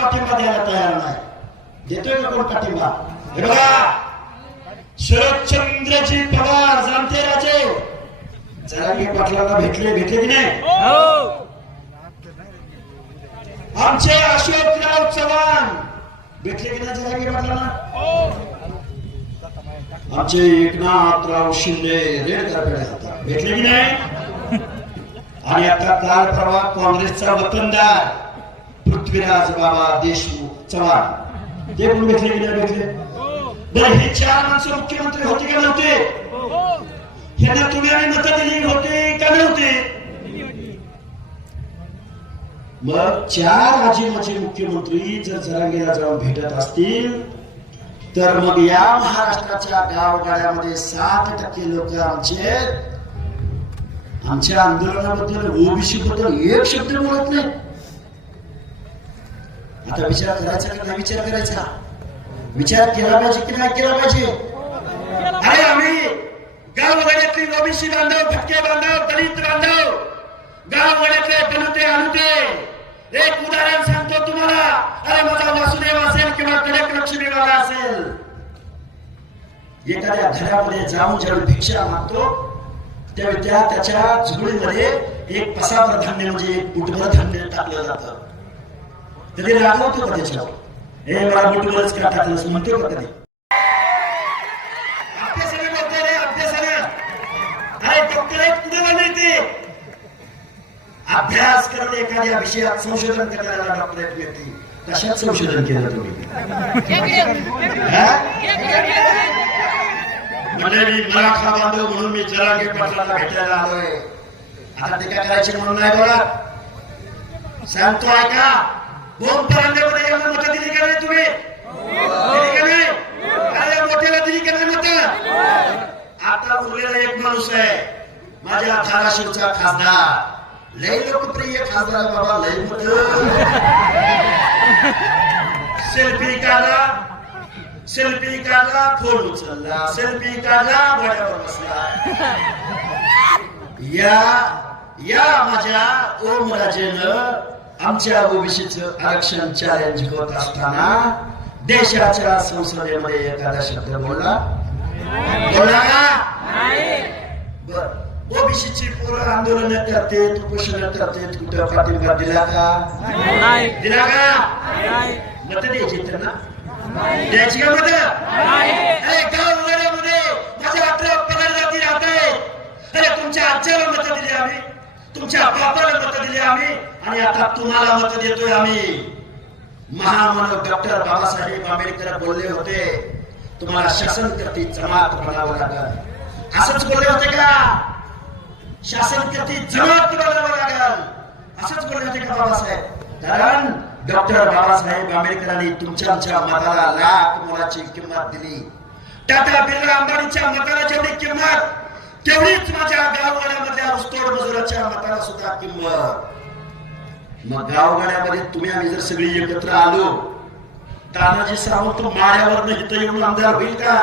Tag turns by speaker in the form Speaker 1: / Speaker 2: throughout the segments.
Speaker 1: पाठिंबा द्यायला तयार नाही देतोय का कोण पाठिंबा हे बघा शरदचंद्रजी पवार जाणते राजे जरांगे पाटलांना भेटले भेटले की नाही आमचे अशोकराव चव्हाण भेटले की नाही जरांगे पाटलांना आमचे एकनाथराव शिंदे रेड करपेडे भेटले की नाही? आणि आता काल परवा काँग्रेसचा वतनदार पृथ्वीराज बाबा देशमुख चव्हाण. ते पण भेटले की नाही भेटले? बरं हे चार माणसं मुख्यमंत्री होते का नव्हते? ह्यांना तुम्ही आणि मत दिली होते का नव्हते? मग चार आजी माजी मुख्यमंत्री जर जरांगीला जाऊन भेटत असतील तर मग या महाराष्ट्राच्या गावगाड्यामध्ये सात टक्के लोक आमचे आमच्या आंदोलनाबद्दल ओबीसी बद्दल एक शब्द बोलत नाही. आता विचार करायचा की नाही विचार करायचा? विचार केला पाहिजे की नाही केला पाहिजे? अरे आम्ही गाववाड्यातली ओबीसी बांधव भटके बांधव दलित बांधव गाववाड्यातले बनते अनुते एक उदाहरण सांगतो तुम्हाला. अरे माझा वासुदेव असेल किंवा कडक लक्ष्मी बाबा असेल. एखाद्या घरामध्ये जाऊन ज्यावेळी भिक्षा मागतो त्यावेळी त्या त्याच्या झुगडीमध्ये एक पसाभर धान्य म्हणजे एक मुठभर धान्य टाकलं जातं. कधी रागवतो का त्याच्यावर. हे मला मुठभरच का टाकलं असं म्हणतो का कधी अभ्यास करून एखाद्या विषयात संशोधन करणाऱ्याला डॉक्टरेट मिळते कशात संशोधन केलं तुम्ही? हा? म्हणजे मी मराठा बांधव म्हणून मी जरांगे पाटलांना भेटायला आलोय. आता ते काय करायचे म्हणून नाही बोला सांगतो ऐका. बोंब परांड्यामध्ये यांना मत दिली का नाही तुम्ही? दिली का नाही? अरे मोठ्याला दिली का नाही मतं? आता उरलेला एक माणूस आहे. माझ्या धाराशिवचा खासदार. लय लोकप्रिय खासदार बाबा लय सेल्फी काढा. सेल्फी काढला फोन उचलला. सेल्फी काढला घोड्यावर बसला. या या माझ्या ओमराजेनं आमच्या ओबीसीचं आरक्षण चॅलेंज होत असताना देशाच्या संसदेमध्ये एखादा शब्द बोलला? बोलला का? ओबीसीची पोरं आंदोलन करते उपोषण करते कुठं पाठिंबा दिला का? दिला का? मत द्यायची त्यांना? द्यायची का मत अरे गाव माझ्या पगार जाती राहत आहेत. अरे तुमच्या आजच्याला मत दिली आम्ही. तुमच्या बापाला मत दिली आम्ही. आणि आता तुम्हाला मत देतोय आम्ही. महामानव डॉक्टर बाबासाहेब आंबेडकर बोलले होते तुम्हाला शासन करती जमात बनावं लागल. असंच बोलले होते का? शासन करती जमात बनावं लागल. असंच बोलले होते का बाबासाहेब? कारण डॉक्टर बाबासाहेब आंबेडकरांनी तुमच्या आमच्या मताला लाख मोलाची किंमत दिली. टाटा बिर्ला अंबानीच्या मताला जेवढी किंमत. तेवढीच माझ्या गावगाड्यामधल्या ऊसतोड मजुराच्या मताला सुद्धा किंमत. मग गावगाड्यामध्ये तुम्ही आम्ही जर सगळी एकत्र आलो तानाजी सावंत माळ्यावर इथं येऊन आमदार होईल का?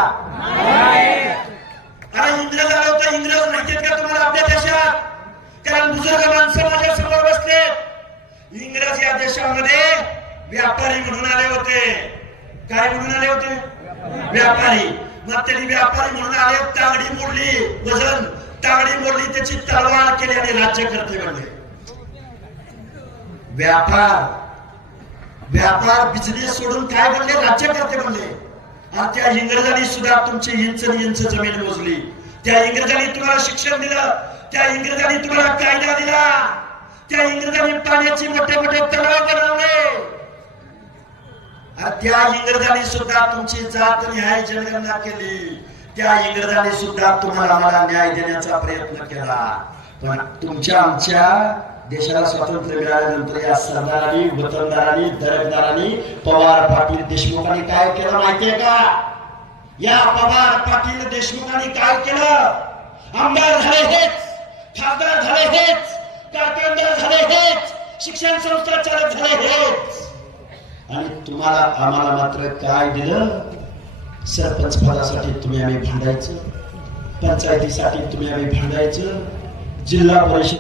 Speaker 1: अरे इंग्रज आला होता इंग्रज माहितीत का तुम्हाला आपल्या देशात? कारण बुजुर्ग माणसं माझ्यासमोर बसले इंग्रज या देशामध्ये व्यापारी म्हणून आले होते. काय म्हणून आले होते? व्यापारी. मग त्यांनी व्यापारी म्हणून आले तांगडी मोडली वजन. तांगडी मोडली त्याची तलवार केली आणि राज्य करते म्हणजे व्यापार. व्यापार बिझनेस सोडून काय म्हणले? राज्य करते म्हणले. आणि त्या इंग्रजांनी सुद्धा तुमची इंच न इंच जमीन मोजली. त्या इंग्रजांनी तुम्हाला शिक्षण दिलं. त्या इंग्रजांनी तुम्हाला कायदा दिला. त्या इंग्रजांनी पाण्याची मोठे मोठे तलाव बनवले. त्या इंग्रजांनी सुद्धा तुमची जात न्याय जनगणना केली. त्या इंग्रजांनी सुद्धा तुम्हाला मला न्याय देण्याचा प्रयत्न केला. पण तुमच्या आमच्या देशाला स्वातंत्र्य मिळाल्यानंतर या सरदारांनी वतनदारांनी दरकदारांनी पवार पाटील देशमुखांनी काय केलं माहितीये का? या पवार पाटील देशमुखांनी काय केलं? आमदार झाले हेच खासदार झाले हेच. कारखानदार झाले हेच शिक्षण संस्था चालक झाले हेच आणि तुम्हाला आम्हाला मात्र काय दिलं? सरपंच पदासाठी तुम्ही आम्ही भांडायचं पंचायतीसाठी तुम्ही आम्ही भांडायचं जिल्हा परिषद